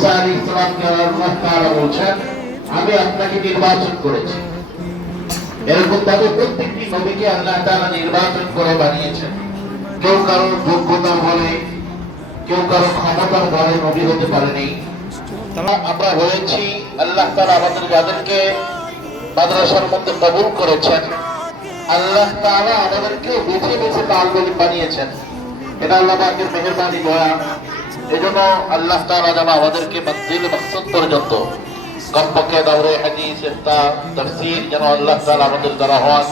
মুসা আলাইহিস সালামকে আল্লাহ তাআলা বলছেন, আমি আপনাকে নির্বাচন করেছি। এরকম ভাবে প্রত্যেকটি নবীকে আল্লাহ তাআলা নির্বাচন করে বানিয়েছেন। কেউ কারোর যোগ্যতার বলে, কেউ কারোর ক্ষমতার বলে নবী হতে পারেনি। আমরা হয়েছি, আল্লাহ তাআলা আমাদের যাদেরকে মাদ্রাসার মধ্যে কবুল করেছেন, আল্লাহ তাআলা আমাদেরকে বেছে বেছে তালিম বানিয়েছেন। এটা আল্লাহ পাকের মেহেরবানি দয়া। এজন্য আল্লাহ তাআলা যেন আমাদেরকে মঞ্জিল মাকসুদ পর্যন্ত কমপক্ষে দাওরে হাদিস, ইফতাহ, তাফসীর যেন আল্লাহ তাআলা আমাদের দ্বারা হন।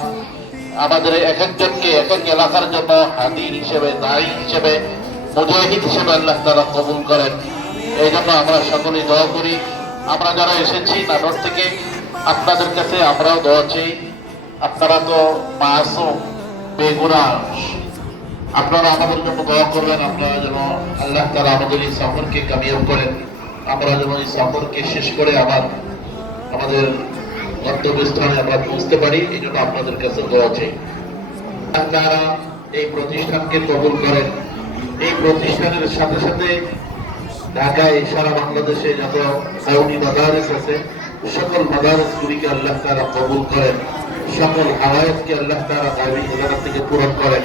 আমাদের এক একজনকে এক এক এলাকার জন্য হাদির হিসেবে, দায়ী হিসেবে, মুজাহিদ হিসেবে আল্লাহ তাআলা কবুল করেন। এই জন্য আমরা সকলেই দোয়া করি। আমরা যারা এসেছি নাটোর থেকে, আপনাদের কাছে আমরাও দোয়া চাই। আপনারা তো মাসুম, বেগুনাহ, আপনারা আমাদের জন্য দোয়া করবেন। আপনারা যেন আল্লাহ তাআলা আমাদের এই সফরকে কামিয়াব করেন। আমরা যেন এই সফরকে শেষ করে আবার আমাদের গন্তব্যস্থানে আমরা পৌঁছতে পারি, এই জন্য আপনাদের কাছে দোয়া চাই। আপনারা এই প্রতিষ্ঠানকে কবুল করেন। এই প্রতিষ্ঠানের সাথে সাথে ঢাকায়, সারা বাংলাদেশে যত কাউমি মাদারিস আছে, সকল মাদারিসগুলিকে আল্লাহ তাআলা কবুল করেন। সকল হাওয়ায়েজকে আল্লাহ তাআলা দাবি জায়গা থেকে পূরণ করেন।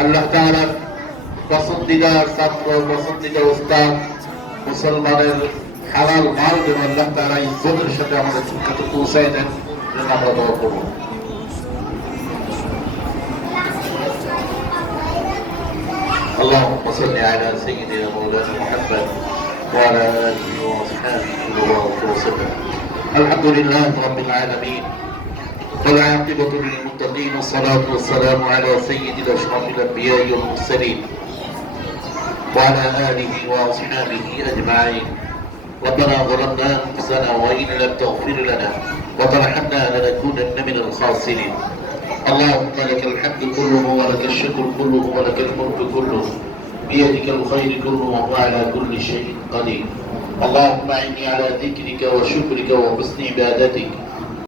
আল্লাহ তাআলার পছন্দিদা ছাত্র, পছন্দিদা উস্তাদ, মুসলমানের হালাল মাল যেন আল্লাহ তাআলা ইজ্জতের সাথে আমাদের কাছে পৌঁছায় দেন, যেন আমরা দোয়া করব। اللهم صل على سيدنا مولانا محمد وعلى آله وأصحابه وبارك وسلم. الحمد لله رب العالمين والعاقبة للمتقين والصلاة والسلام على سيد الأشرف الأنبياء والمرسلين وعلى آله وأصحابه أجمعين. ربنا ظلمنا أنفسنا وإن لم تغفر لنا وترحمنا لنكونن من الخاسرين. اللهم لك الحمد كله ولك الشكر كله ولك الملك كله بيدك الخير كله وهو على كل شيء قدير. اللهم أعني على ذكرك وشكرك وحسن عبادتك